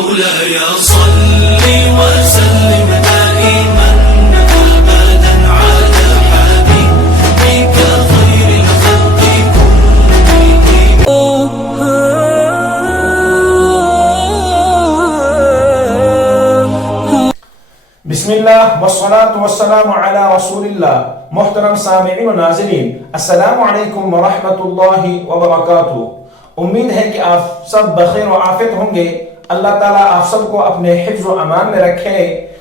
مولاي صل وسلم دائما أبدا على حبيبك خير الخلق كلهم. بسم اللہ والصلاة والسلام علی رسول اللہ. محترم سامعین و ناظرین، السلام علیکم ورحمۃ اللہ وبرکاتہ. امید ہے کہ آپ سب بخیر و عافیت ہوں گے. اللہ تعالیٰ آپ سب کو اپنے حفظ و امان میں رکھے.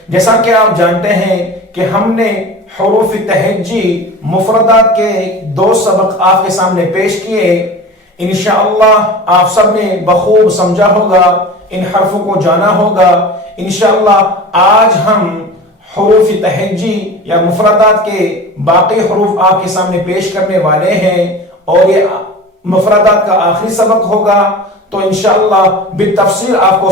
جیسا کہ آپ جانتے ہیں کہ ہم نے حروف تہجی مفردات کے 2 سبق آپ کے سامنے پیش کیے. انشاءاللہ آپ سب نے بخوب سمجھا ہوگا، ان حرفوں کو جانا ہوگا. انشاءاللہ آج ہم حروف تہجی یا مفردات کے باقی حروف آپ کے سامنے پیش کرنے والے ہیں، اور یہ مفردات کا آخری سبق ہوگا. تو انشاءاللہ بالتفصیل آپ کو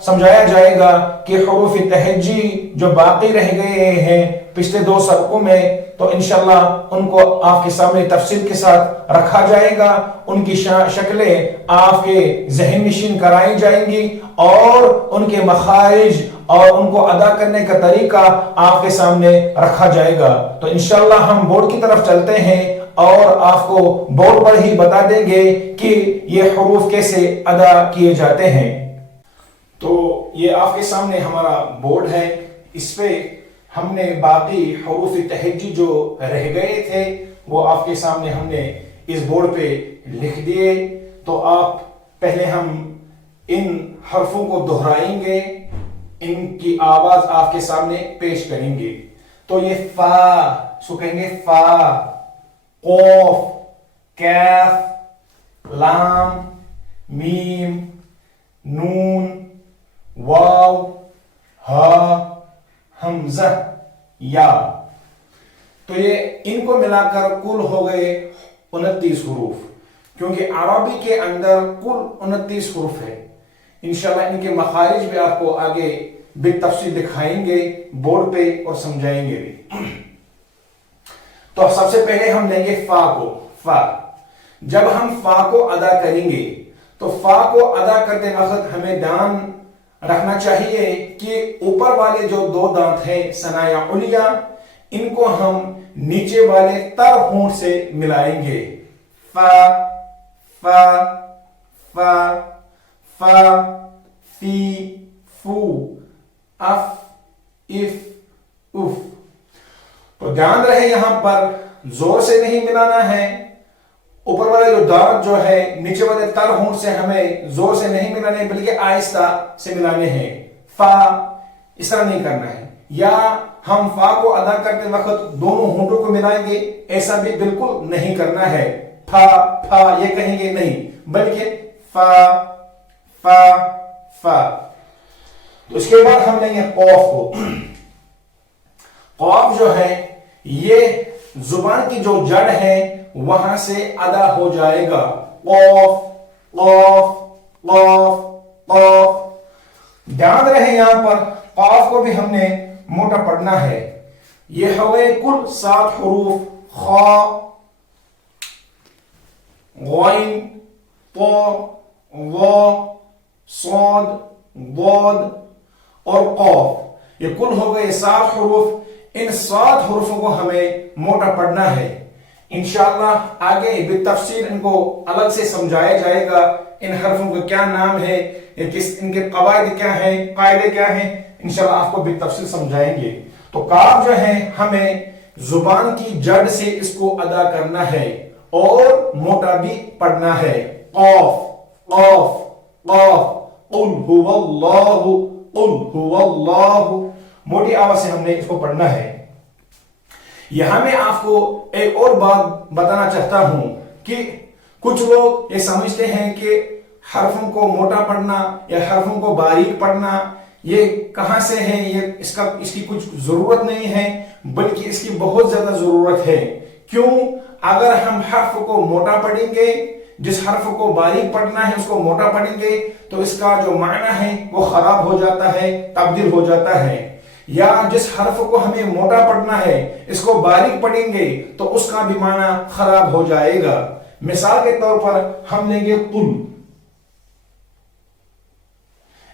سمجھایا جائے گا کہ حروف تہجی جو باقی رہ گئے ہیں پچھلے 2 سبقوں میں، تو انشاءاللہ ان کو آپ کے سامنے تفصیل کے ساتھ رکھا جائے گا. ان کی شکلیں آپ کے ذہن نشین کرائی جائیں گی، اور ان کے مخارج اور ان کو ادا کرنے کا طریقہ آپ کے سامنے رکھا جائے گا. تو انشاءاللہ ہم بورڈ کی طرف چلتے ہیں اور آپ کو بورڈ پر ہی بتا دیں گے کہ یہ حروف کیسے ادا کیے جاتے ہیں. تو یہ آپ کے سامنے ہمارا بورڈ ہے. اس پہ ہم نے باقی حروف تہجی جو رہ گئے تھے وہ آپ کے سامنے ہم نے اس بورڈ پہ لکھ دیے. تو آپ پہلے ہم ان حرفوں کو دہرائیں گے، ان کی آواز آپ کے سامنے پیش کریں گے. تو یہ فا، اس کو کہیں گے فا، قوف، کیف، لام، میم، نون، واو، ہا، حمزہ، یا. تو یہ ان کو ملا کر کل ہو گئے 29 حروف، کیونکہ عربی کے اندر کل 29 حروف ہے. انشاءاللہ ان کے مخارج بھی آپ کو آگے بالتفصیل دکھائیں گے بورڈ پہ اور سمجھائیں گے بھی. تو سب سے پہلے ہم لیں گے فا کو. فا، جب ہم فا کو ادا کریں گے تو فا کو ادا کرتے وقت ہمیں دھیان رکھنا چاہیے کہ اوپر والے جو 2 دانت ہیں ثنایا علیہ، ان کو ہم نیچے والے تر ہونٹ سے ملائیں گے. فا، فا، فا، فا، فی، فو، اف، اف، اف. تو دھیان رہے یہاں پر زور سے نہیں ملانا ہے. اوپر والے جو دانت جو ہے نیچے والے تر ہونٹ سے ہمیں زور سے نہیں ملانے، بلکہ آہستہ سے ملانے ہیں. فا اس طرح نہیں کرنا ہے. یا ہم فا کو ادا کرتے وقت دونوں ہونٹوں کو ملائیں گے، ایسا بھی بالکل نہیں کرنا ہے. فا فا یہ کہیں گے نہیں، بلکہ فا فا فا. تو اس کے بعد ہم لیں گے قوف کو. قوف جو ہے یہ زبان کی جو جڑ ہے وہاں سے ادا ہو جائے گا. قوف قوف قوف قوف. دھیان رہے یہاں پر قاف کو بھی ہم نے موٹا پڑھنا ہے. یہ ہوئے کل 7 حروف: خا، غین، طا، وا، صاد، ضاد اور قاف. یہ کل ہو گئے 7 حروف. ان 7 حروفوں کو ہمیں موٹا پڑھنا ہے. انشاءاللہ آگے بالتفصیل ان کو الگ سے سمجھایا جائے گا. ان حرفوں کا کیا نام ہے، ان کے قواعد کیا ہیں، قاعدے کیا ہیں، انشاءاللہ آپ کو بالتفصیل سمجھائیں گے. تو کاف جو ہے ہمیں زبان کی جڑ سے اس کو ادا کرنا ہے اور موٹا بھی پڑھنا ہے. قاف قاف قاف. قل هو اللہ قل هو اللہ. موٹی آواز سے ہم نے اس کو پڑھنا ہے. یہاں میں آپ کو ایک اور بات بتانا چاہتا ہوں کہ کچھ لوگ یہ سمجھتے ہیں کہ حرفوں کو موٹا پڑھنا یا حرفوں کو باریک پڑھنا یہ کہاں سے ہے، اس کی کچھ ضرورت نہیں ہے، بلکہ اس کی بہت زیادہ ضرورت ہے. کیوں؟ اگر ہم حرف کو موٹا پڑھیں گے، جس حرف کو باریک پڑھنا ہے اس کو موٹا پڑھیں گے، تو اس کا جو معنی ہے وہ خراب ہو جاتا ہے، تبدیل ہو جاتا ہے. یا جس حرف کو ہمیں موٹا پڑھنا ہے اس کو باریک پڑھیں گے تو اس کا بھی معنی خراب ہو جائے گا. مثال کے طور پر ہم لیں گے قل.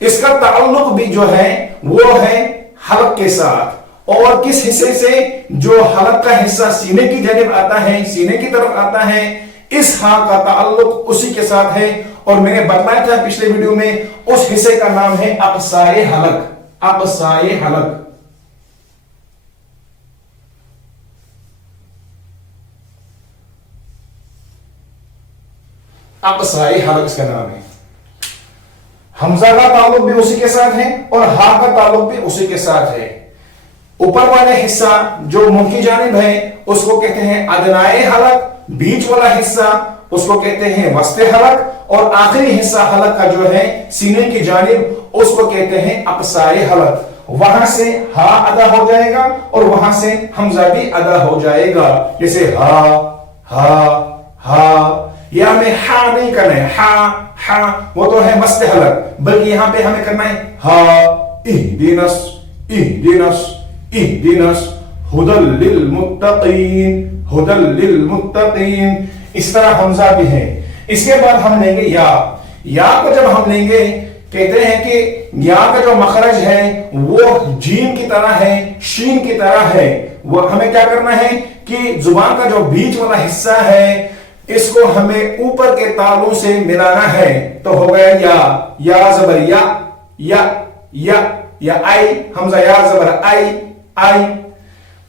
اس کا تعلق بھی جو ہے وہ ہے حلق کے ساتھ. اور کس حصے سے؟ جو حلق کا حصہ سینے کی جانب آتا ہے, سینے کی طرف آتا ہے, اس ہا کا تعلق اسی کے ساتھ ہے. اور میں نے بتایا تھا پچھلے ویڈیو میں اس حصے کا نام ہے اقصائے حلق. اقصائے حلق. اقصائے حلق اس کا نام ہے. حمزہ کا تعلق بھی اسی کے ساتھ ہے اور ہا کا تعلق بھی اسی کے ساتھ ہے. اوپر والے حصہ جو منہ کی جانب ہے اس کو کہتے ہیں ادنائے حلق, بیچ والا حصہ اس کو کہتے ہیں وسط حلق, اور آخری حصہ حلق کا جو ہے سینے کی جانب اس کو کہتے ہیں اقصائے حلق. وہاں سے ہا ادا ہو جائے گا اور وہاں سے حمزہ بھی ادا ہو جائے گا. جیسے ہا ہا ہا, یا ہمیں ہا نہیں کرنا ہے, ہا وہ تو ہے وسط حلق, بلکہ یہاں پہ ہمیں کرنا ہے ہا اہدینس اہدینس اہدینس ہدل للمتقین ہدل للمتقین. اس طرح حمزہ بھی ہے. اس کے بعد ہم لیں گے یا. یا کو جب ہم لیں گے کہتے ہیں کہ یا کا جو مخرج ہے وہ جیم کی طرح ہے, شین کی طرح ہے. وہ ہمیں کیا کرنا ہے کہ زبان کا جو بیچ والا حصہ ہے اس کو ہمیں اوپر کے تالوں سے ملانا ہے. تو ہو گیا یا زبر یا آئی, حمزہ یا زبر آئی.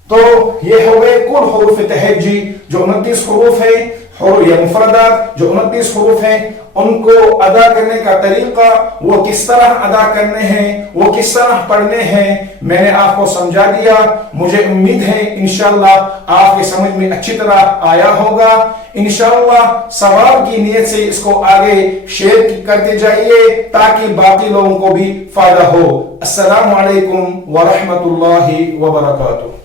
تو یہ ہو گئے کل حروف تہجی جو 29 حروف ہے, یا مفردات جو 29 حروف ہیں. ان کو ادا کرنے کا طریقہ, وہ کس طرح ادا کرنے ہیں, وہ کس طرح پڑھنے ہیں, میں نے آپ کو سمجھا دیا. مجھے امید ہے انشاءاللہ آپ کے سمجھ میں اچھی طرح آیا ہوگا. انشاءاللہ ثواب کی نیت سے اس کو آگے شیئر کرتے جائیے تاکہ باقی لوگوں کو بھی فائدہ ہو. السلام علیکم ورحمۃ اللہ وبرکاتہ.